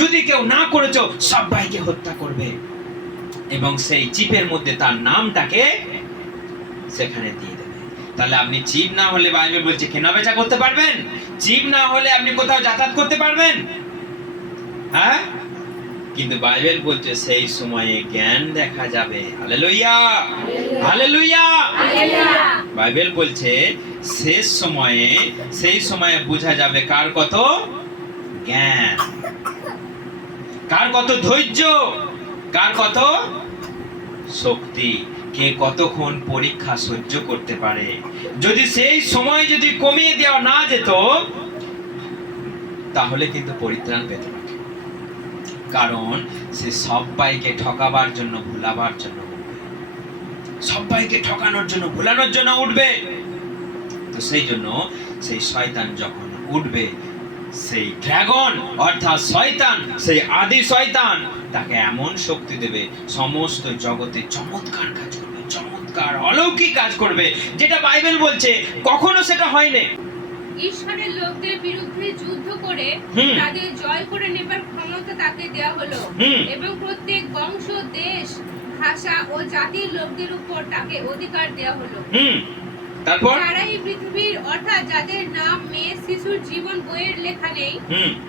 যদি কেউ না করেছো সবাইকে হত্যা করবে, এবং সেই চিপের মধ্যে তার নামটাকে সেখানে দিয়ে দেবে। তাহলে আপনি চিপ না হলে, বাইবেল বলছে, কেনা বেচা করতে পারবেন? চিপ না হলে আপনি কোথাও যাতায়াত করতে পারবেন? হ্যাঁ, কিন্তু বাইবেল বলছে সেই সময়ে জ্ঞান দেখা যাবে। Hallelujah, hallelujah. বাইবেল বলছে শেষ সময়ে, সেই সময়ে বোঝা যাবে কার কত জ্ঞান, কার কত ধৈর্য, কার কত শক্তি, কে কতক্ষণ পরীক্ষা সহ্য করতে পারে। যদি সেই সময় যদি কমিয়ে দেওয়া না যেত তাহলে কিন্তু পরিত্রাণ পেত না, কারণ সে সবাইকে ঠকাবার জন্য, ভুলাবার জন্য উঠবে, সবাইকে ঠকানোর জন্য, ভুলানোর জন্য উঠবে। তো সেই জন্য সেই শয়তান যখন উঠবে, সেই ড্রাগন অর্থাৎ শয়তান, সেই আদি শয়তান তাকে এমন শক্তি দেবে, সমস্ত জগতে চমৎকার কাজ করবে, চমৎকার অলৌকিক কাজ করবে, যেটা বাইবেল বলছে কখনো সেটা হয়নি। ঈশ্বরের লোকদের বিরুদ্ধে যুদ্ধ করে তাদের জয় করে নেবার ক্ষমতা তাকে দেওয়া হলো, এবং প্রত্যেক বংশ, দেশ, ভাষা ও জাতির লোকদের উপর তাকে অধিকার দেওয়া হলো। তারপর যারা এই পৃথিবীর অর্থাৎ যাদের নাম মেয়ে শিশুর জীবন বইয়ের লেখা নেই,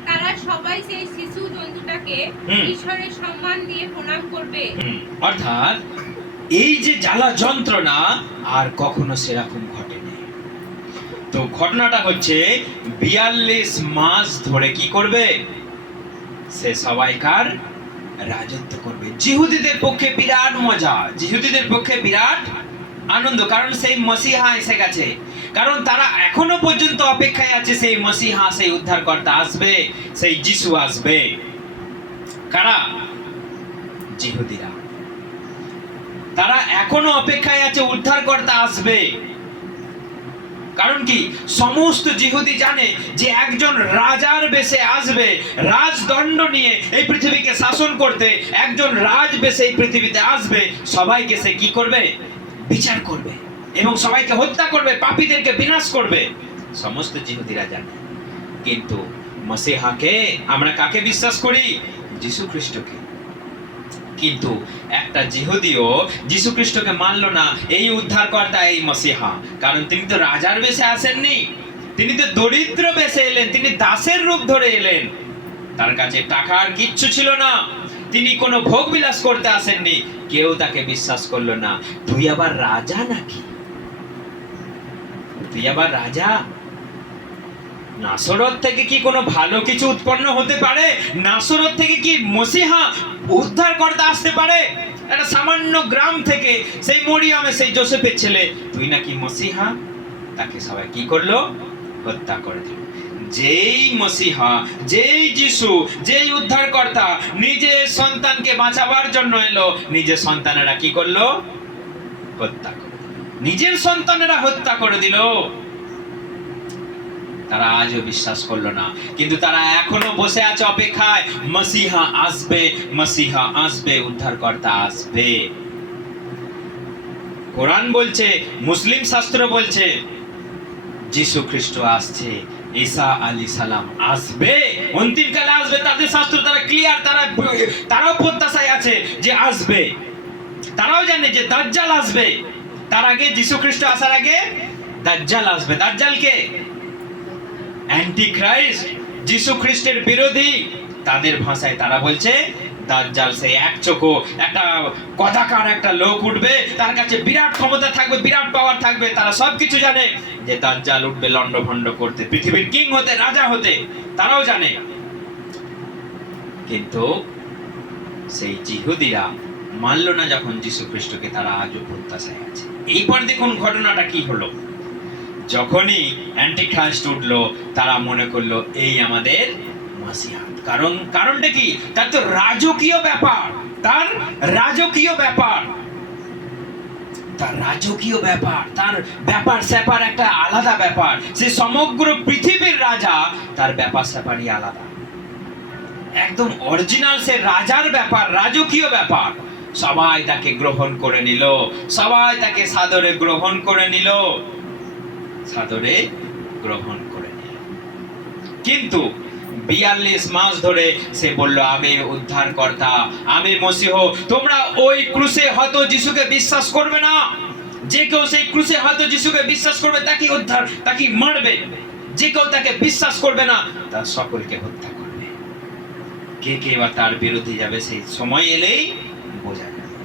তারা সবাই সেই শিশু জন্তুটাকে ঈশ্বরের সম্মান দিয়ে প্রণাম করবে। অর্থাৎ এই যে জ্বালা যন্ত্রণা আর কখনো সেরকম ঘটেনি। তো ঘটনাটা হচ্ছে 42 মাস ধরে কি করবে? সে সবাইকার রাজত্ব করবে। জিহুদীদের পক্ষে বিরাট মজা, জিহুদীদের পক্ষে বিরাট আনন্দ, কারণ সেই মসিহা এসে গেছে, কারণ তারা এখনো পর্যন্ত অপেক্ষায় আছে সেই মসিহা, সেই উদ্ধারকর্তা আসবে, সেই যিশু আসবে। কারা? জিহুদীরা। তারা এখনো অপেক্ষায় আছে উদ্ধারকর্তা আসবে। কারণ কি? সমস্ত জিহুদি জানে যে একজন রাজার বেশে আসবে, রাজদণ্ড নিয়ে এই পৃথিবীকে শাসন করতে একজন রাজ বেশে এই পৃথিবীতে আসবে। সবাইকে সে কি করবে? বিচার করবে এবং সবাইকে হত্যা করবে, পাপীদেরকে বিনাশ করবে। সমস্ত জিহুদিরা জানে। কিন্তু মসিহাকে আমরা কাকে বিশ্বাস করি? যীশু খ্রিস্টকে। কিন্তু একটা জিহুদিও যীশু খ্রিস্টকে মানলো না, এই উদ্ধারকর্তা, এই মসিহা, কারণ তিনি তো রাজার বেশে আসেননি, তিনি তো দরিদ্র বেশে এলেন, তিনি দাসের রূপ ধরে এলেন। তার কাছে টাকার কিচ্ছু ছিল না, তিনি কোনো ভোগ বিলাস করতে আসেননি। কেউ তাকে বিশ্বাস করলো না। তুই আবার রাজা নাকি? তুই আবার রাজা? নাসরত থেকে কি কোনো ভালো কিছু উৎপন্ন হতে পারে? নাসরত থেকে কি মসিহা উদ্ধারকর্তা আসতে পারে? একটা সামান্য গ্রাম থেকে, সেই মরিয়মে, সেই যোসেফের ছেলে, তুই নাকি মসিহা? তাকে সবাই কি করলো? হত্যা করে দিল। যেই মসিহা, যেই যিশু, যেই উদ্ধারকর্তা নিজের সন্তানকে বাঁচাবার জন্য এলো, নিজের সন্তানেরা কি করলো? হত্যা করে দিল। নিজের সন্তানেরা হত্যা করে দিল। তারা আজও বিশ্বাস করলো না, কিন্তু তারা এখনো বসে আছে অপেক্ষায়, মসিহা আসবে, মসিহা আসবে, উদ্ধারকর্তা আসবে। কোরআন বলছে, মুসলিম শাস্ত্র বলছে যীশু খ্রিস্ট আসছে, ঈসা আলাইহিস সালাম আসবে, অন্তিমকালে আসবে। তাদের শাস্ত্র তারা ক্লিয়ার, তারাও প্রত্যাশায় আছে যে আসবে। তারাও জানে যে দাজ্জাল আসবে। তার আগে, যীশু খ্রিস্ট আসার আগে দাজ্জাল আসবে। দাজ্জাল কে? অ্যান্টিখ্রাইস্ট, যীশু খ্রিস্টের বিরোধী। তাদের ভাষায় তারা বলছে দাজ্জাল সেই এক চোখো একটা কদাকার একটা লোক উঠবে, তার কাছে বিরাট ক্ষমতা থাকবে, বিরাট পাওয়ার থাকবে। তারা সবকিছু জানে যে দাজ্জাল উঠবে লন্ডভন্ড করতে, পৃথিবীর কিং হতে, রাজা হতে। তারাও জানে। কিন্তু সেই জিহুদিরা মানল না যখন যীশু খ্রিস্টকে, তারা আজও প্রত্যাশায় আছে। এইবার দেখুন ঘটনাটা কি হলো। যখনই অ্যান্টিখ্রাইস্ট উঠলো, তারা মনে করলো এই আমাদের মসিহা। কারণটা কি? তার তো রাজকীয় ব্যাপার, তার রাজকীয় ব্যাপার, তার রাজকীয় ব্যাপার, তার ব্যাপার স্যাপার একটা আলাদা ব্যাপার। সে সমগ্র পৃথিবীর রাজা, তার ব্যাপার স্যাপারই আলাদা, একদম অরিজিনাল। সে রাজার ব্যাপার, রাজকীয় ব্যাপার। সবাই তাকে গ্রহণ করে নিল, সবাই তাকে সাদরে গ্রহণ করে নিল, সাদরে গ্রহণ করে নিল। কিন্তু 42 মাস ধরে সে বলল, আমি উদ্ধারকর্তা, আমি মসিহ। তোমরা ওই ক্রুশে হয়তো যিশুকে বিশ্বাস করবে না। যে কেউ সেই ক্রুশে হয়তো যিশুকে বিশ্বাস করবে, তাকে উদ্ধার, তাকে মারবে। যে কেউ তাকে বিশ্বাস করবে না, তার সকলকে হত্যা করবে। কে কে বা তার বিরোধী যাবে, সেই সময় এলেই বোঝা যাবে।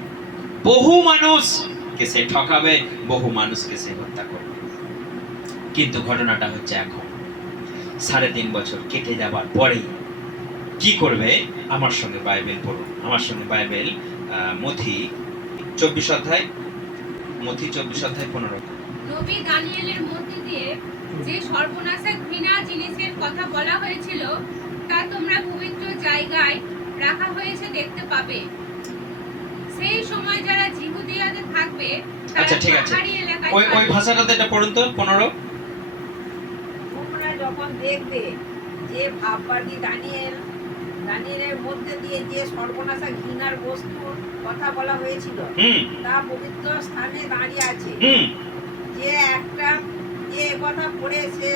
বহু মানুষকে সে ঠকাবে, বহু মানুষকে সে হত্যা করবে। কিন্তু ঘটনাটা হচ্ছে এখন 3.5 বছর কেটে যাবার পরেই কি করবে? আমার সঙ্গে বাইবেল পড়ুন, আমার সঙ্গে বাইবেল, মথি 24 অধ্যায় মথি 24:15। নবী দানিয়েলের মধ্যে দিয়ে যে সর্বনাশা ঘৃণা জিনিসের কথা বলা হয়েছিল তা তোমরা পবিত্র জায়গায় রাখা হয়েছে দেখতে পাবে। সেই সময় যারা জিহুদিয়াতে থাকবে তারা আচ্ছা ঠিক আছে, পাহাড়ি এলাকায় ওই থাকবে। ভাষাটাতে এটা পড়ুন তো 15। তোমরা যখন দেখবে যে ভাববাদী দানিয়েলের মধ্যে দিয়ে যে সর্বনাশা ঘৃণার বস্তুর কথা বলা হয়েছিল হুম তা পবিত্র স্থানে দাঁড়িয়ে আছে, হুম যে একটা যে কথা পড়েছে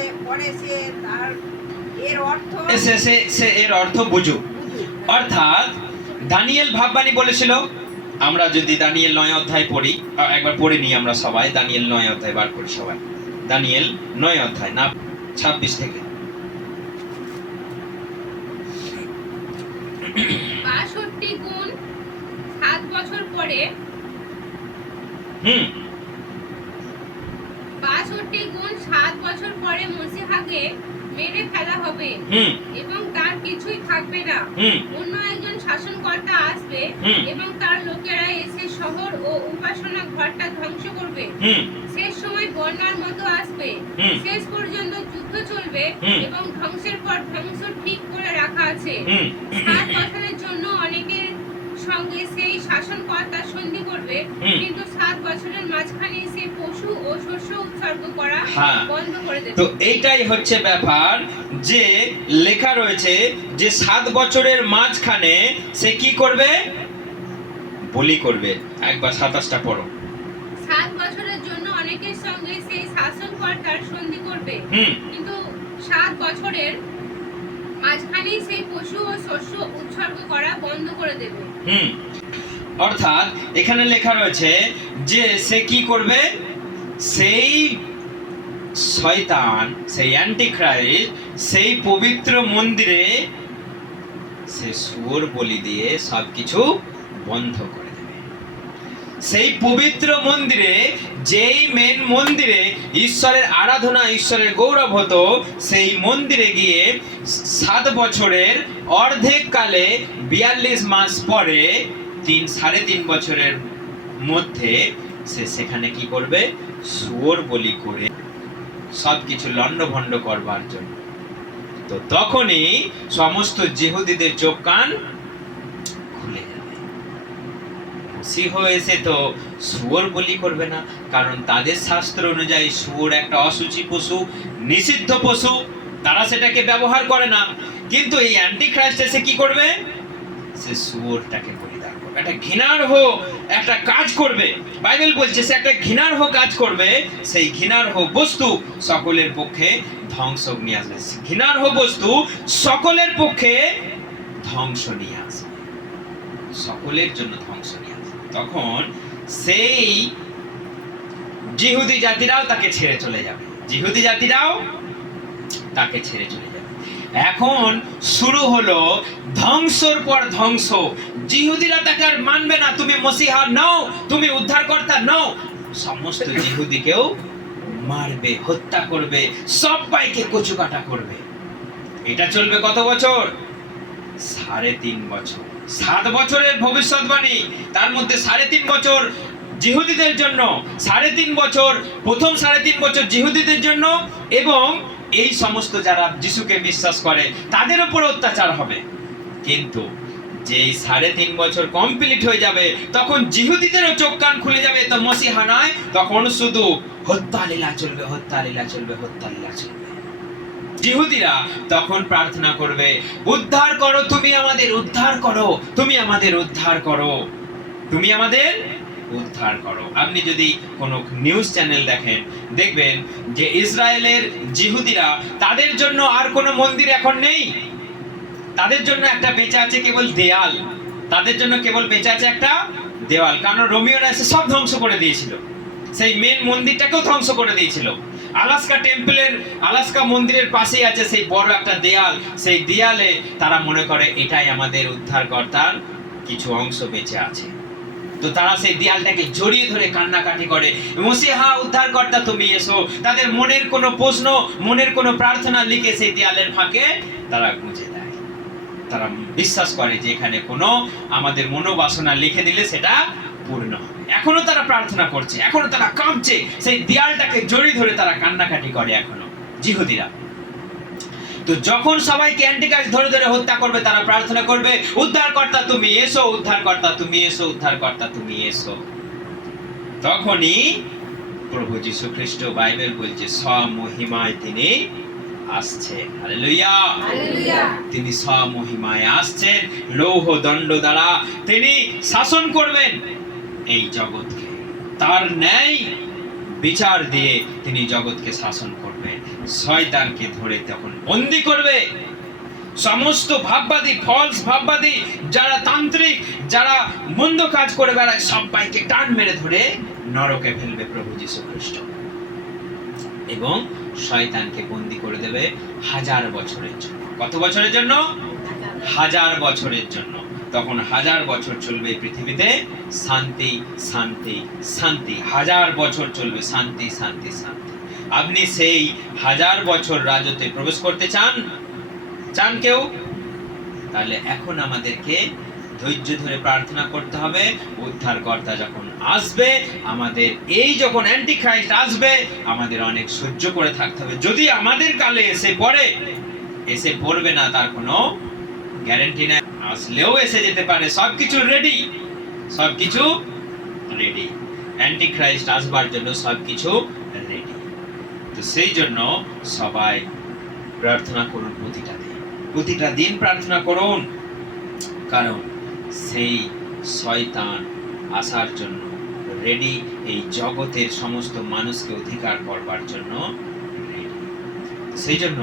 তার এর অর্থ সে এর অর্থ বুঝুক। বুঝুক। অর্থাৎ দানিয়েল ভাববাণী বলেছিল। আমরা যদি দানিয়েল 9 অধ্যায় পড়ি, একবার পড়ে নিই আমরা সবাই, দানিয়েল 9 অধ্যায় বার করি সবাই। দানিয়েল 9 অধ্যায় না 26 থেকে। 62 গুণ 7 বছর পরে হুম 62 গুণ 7 বছর পরে মসিহাকে মেরে ফেলা হবে হুম এবং তার কিছুই থাকবে না। হুম অন্য একজন শাসনকর্তা আসবে হুম। এবং তার লোকেরা এসে শহর ও উপাসনা ঘরটা ধ্বংস করবে। হুম শেষ সময় বন্যার মতো আসবে, হুম। শেষ পর্যন্ত যুদ্ধ চলবে হুম। এবং ধ্বংসের পর ধ্বংস ঠিক করে রাখা আছে। হুম 7 বছরের জন্য অনেকের সঙ্গে সেই শাসনকর্তা সন্ধি করবে, হুম। কিন্তু 7 বছরের মাঝখানে সে পশু ও শস্য উৎসর্গ করা হ্যাঁ। বন্ধ করে দেবে। তো এইটাই হচ্ছে ব্যাপার, যে লেখা রয়েছে যে 7 বছরের মাঝখানে সে কি করবে? বলি করবে। একবার 27টা পড়ো। 7 বছরের জন্য অনেকের সঙ্গে সেই শাসনকর্তার সন্ধি করবে, হুম কিন্তু 7 বছরের মাঝখানেই সেই পশু ও শস্য উৎসর্গ করা বন্ধ করে দেবে। হুম অর্থাৎ এখানে লেখা রয়েছে যে সে কি করবে? সেই শয়তান, সেই অ্যান্টিখ্রাইস্ট, সেই পবিত্র মন্দিরে সে শুয়োর বলি দিয়ে সবকিছু বন্ধ করে দেবে। সেই পবিত্র মন্দিরে, যেই মেন মন্দিরে ঈশ্বরের আরাধনা, ঈশ্বরের গৌরব হতো, সেই মন্দিরে গিয়ে 7 বছরের অর্ধেক কালে 42 মাস পরে 3.5 বছরের মধ্যে সে সেখানে কি করবে? শুয়োর বলি করে সবকিছু লন্ডভন্ড করবার জন্য। তো তখনই সমস্ত জিহুদীদের চোখ কান খুলে যাবে। মসীহ এসে তো শুয়োর বলি করবে না, কারণ তাদের শাস্ত্র অনুযায়ী শুয়োর একটা অশুচি পশু, নিষিদ্ধ পশু, তারা সেটাকে ব্যবহার করে না। কিন্তু এই অ্যান্টিখ্রাইস্ট এসে কি করবে? সে শুয়োরটাকে বলিদান করবে, একটা ঘৃণার্হ একটা কাজ করবে। বাইবেল বলছে সে একটা ঘৃণার্হ কাজ করবে। সেই ঘৃণার্হ বস্তু সকলের পক্ষে ধ্বংস নিয়ে আসবে। ঘৃণার্হ বস্তু সকলের পক্ষে ধ্বংস নিয়ে আসবে, সকলের জন্য ধ্বংস নিয়ে আসবে। তখন সেই জিহুদি জাতিরাও তাকে ছেড়ে চলে যাবে, জিহুদি জাতিরাও তাকে ছেড়ে চলে যাবে। এখন শুরু হলো ধ্বংসর পর ধ্বংস। জিহুদিরা তাকে আর মানবে না, তুমি মসিহা নও, তুমি উদ্ধারকর্তা নও। সমস্ত জিহুদিকেও মারবে, হত্যা করবে, সবাইকে কচুকাটা করবে। এটা চলবে কত বছর? 3.5 বছর। 7 বছরের ভবিষ্যৎবাণী, তার মধ্যে 3.5 বছর জিহুদিদের জন্য, 3.5 বছর, প্রথম 3.5 বছর জিহুদিদের জন্য, এবং এই সমস্ত যারা যিশুকে বিশ্বাস করে তাদের উপর অত্যাচার হবে। কিন্তু যেই 3.5 বছর কমপ্লিট হয়ে যাবে, তখন জিহুদিদেরও চোখ কান খুলে যাবে। তো মসিহা নয়, তখন শুধু হত্যা লীলা চলবে, হত্যা লীলা চলবে, হত্যা লীলা চলবে। জিহুদিরা তখন প্রার্থনা করবে, উদ্ধার করো, তুমি আমাদের উদ্ধার করো, তুমি আমাদের উদ্ধার করো, তুমি আমাদের উদ্ধার করো। আপনি যদি কোনো নিউজ চ্যানেল দেখেন, দেখবেন যে ইসরায়েলের জিহুদিরা, তাদের জন্য আর কোনো মন্দির এখন নেই। তাদের জন্য একটা বেঁচে আছে কেবল দেয়াল, তাদের জন্য কেবল বেঁচে আছে একটা দেওয়াল। কারণ রোমিওরা এসে সব ধ্বংস করে দিয়েছিল, সেই মেন মন্দিরটাকেও ধ্বংস করে দিয়েছিল। আলাস্কা টেম্পলের, আলাস্কা মন্দিরের পাশেই আছে সেই বড় একটা দেয়াল। সেই দেয়ালে তারা মনে করে এটাই আমাদের উদ্ধারকর্তার কিছু অংশ বেঁচে আছে। তো তারা সেই দেয়ালটাকে জড়িয়ে ধরে কান্নাকাটি করে, মসিহা উদ্ধারকর্তা তুমি এসো। তাদের মনের কোনো প্রশ্ন, মনের কোনো প্রার্থনা লিখে সেই দেয়ালের ফাঁকে তারা গুঁজে দেয়। তারা বিশ্বাস করে যে এখানে কোনো আমাদের মনোবাসনা লিখে দিলে সেটা পূর্ণ হবে। এখনো তারা প্রার্থনা করছে, এখনো তারা কাঁপছে, সেই দেয়ালটাকে জড়িয়ে ধরে তারা কান্নাকাটি করে এখনো জিহুদিরা। তো যখন সবাইকে অ্যান্টিক্রাইস্ট ধরে ধরে হত্যা করবে, তারা প্রার্থনা করবে, উদ্ধারকর্তা তুমি এসো, উদ্ধারকর্তা তুমি এসো, উদ্ধারকর্তা তুমি এসো। তখনই প্রভু যীশু খ্রিস্ট, বাইবেল বলছে, স্বমহিমায় তিনি আসছেন। Hallelujah, hallelujah. তিনি স্বমহিমায় আসছেন, লৌহ দণ্ড দ্বারা তিনি শাসন করবেন এই জগৎকে। তার ন্যায় বিচার দিয়ে তিনি জগৎকে শাসন করবেন। শয়তানকে ধরে তখন বন্দী করবে। সমস্ত ভাববাদী, ফলস ভাববাদী, যারা তান্ত্রিক, যারা মন্দ কাজ করে বেড়ায়, সবাইকে টান মেরে ধরে নরকে ফেলবে প্রভু যীশু খ্রিস্ট, এবং শয়তানকে বন্দী করে দেবে 1000 বছরের জন্য। কত বছরের জন্য? 1000 বছরের জন্য। তখন 1000 বছর চলবে এই পৃথিবীতে শান্তি, শান্তি, শান্তি। 1000 বছর চলবে শান্তি, শান্তি, শান্তি। আপনি সেই 1000 বছর রাজত্বে প্রবেশ করতে চান? চান কেউ? তাহলে এখন আমাদেরকে ধৈর্য ধরে প্রার্থনা করতে হবে। উদ্ধারকর্তা যখন আসবে, আমাদের এই যখন অ্যান্টিক্রাইস্ট আসবে, আমাদের অনেক সহ্য করে থাকতে হবে। যদি আমাদের কালে এসে পড়ে, এসে পড়বে না তার কোনো গ্যারান্টি নাই, আসলেও এসে যেতে পারে। সবকিছু রেডি, সবকিছু রেডি। অ্যান্টিক্রাইস্ট আসবার জন্য সবকিছু রেডি। তো সেই জন্য সবাই প্রার্থনা করুন, প্রতিটা দিন প্রার্থনা করুন, কারণ সেই শয়তান আসার জন্য রেডি, এই জগতের সমস্ত মানুষকে অধিকার করবার জন্য রেডি। সেই জন্য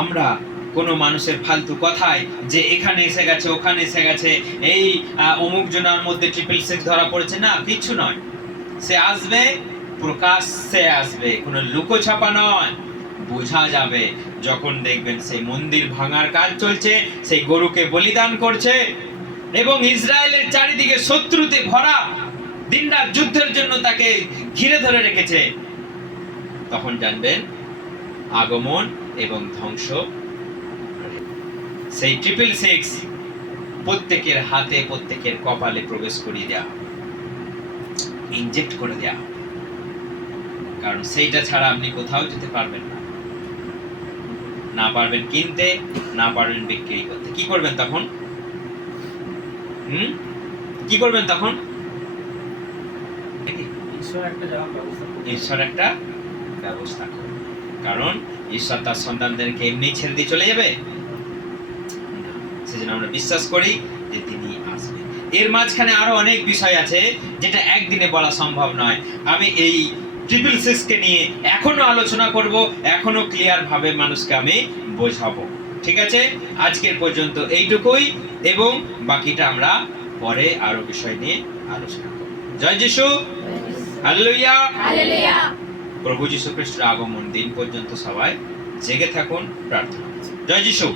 আমরা কোনো মানুষের ফালতু কথায় যে এখানে এসে গেছে, ওখানে এসে গেছে, এই অমুক জনার মধ্যে 666 ধরা পড়েছে, না, কিচ্ছু নয়। সে আসবে, প্রকাশ্যে আসবে, কোনো লুকোছাপা নয়। বোঝা যাবে যখন দেখবেন সেই মন্দির ভাঙার কাজ চলছে, সেই গরুকে বলিদান করছে, এবং ইসরায়েলের চারিদিকে শত্রুতে ভরা, দিনরাত যুদ্ধের জন্য তাকে ঘিরে ধরে রেখেছে। তখন জানবেন আগমন এবং ধ্বংস। সেই 666 প্রত্যেকের হাতে, প্রত্যেকের কপালে প্রবেশ করিয়ে দেওয়া, ইনজেক্ট করে দেওয়া, কারণ সেইটা ছাড়া আপনি কোথাও যেতে পারবেন না। না পারবেন কিনতে, না পারবেন বিক্রি করতে। কি করবেন তখন? কি করবেন তখন? ঈশ্বর একটা ব্যবস্থা করবে। কারণ ঈশ্বর তার সন্তানদেরকে এমনি ছেড়ে দিয়ে চলে যাবে? সেজন্য আমরা বিশ্বাস করি যে তিনি আসবেন। এর মাঝখানে আরো অনেক বিষয় আছে যেটা একদিনে বলা সম্ভব নয়। আমি এই 666 কে নিয়ে এখনো আলোচনা করব, এখনো ক্লিয়ার ভাবে মানুষকে আমি বোঝাবো। ঠিক আছে, আজকের পর্যন্ত এইটুকুই, এবং বাকিটা আমরা পরে আরো বিষয় নিয়ে আলোচনা করব। জয় যিশু, হালেলুয়া, হালেলুয়া। প্রভু যীশু খ্রিস্টের আগমন দিন পর্যন্ত সবাই জেগে থাকুন, প্রার্থনা করুন। জয় যিশু।